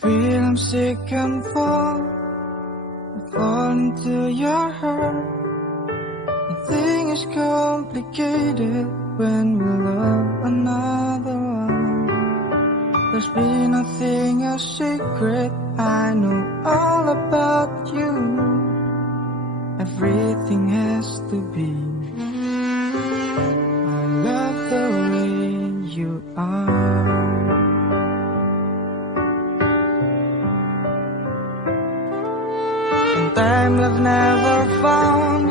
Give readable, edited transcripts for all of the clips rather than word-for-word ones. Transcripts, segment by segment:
feel I'm sick and fall into your heart. Nothing is complicated when we love another one. There's been nothing a secret. I know all about you. Everything has to be. I love the way you are. Sometimes I've never found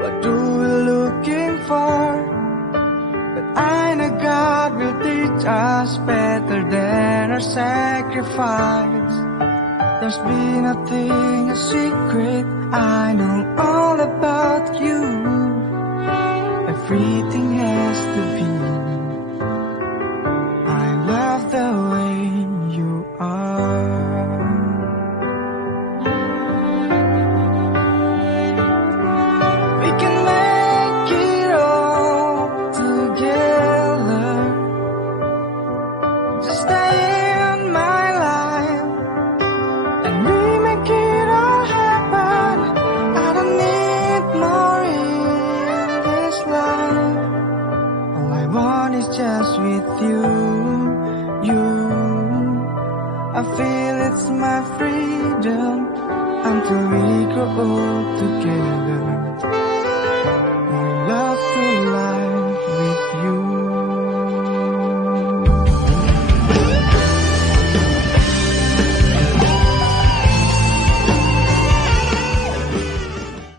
what do we looking for, but I know God will teach us better than our sacrifice. There's been nothing a secret. I know all about you. Everything has to be. I love the way you are. We can make it all together. Just stay in my life and we make it all happen. I don't need more in this life. All I want is just with you, you. I feel it's my freedom until we grow old together.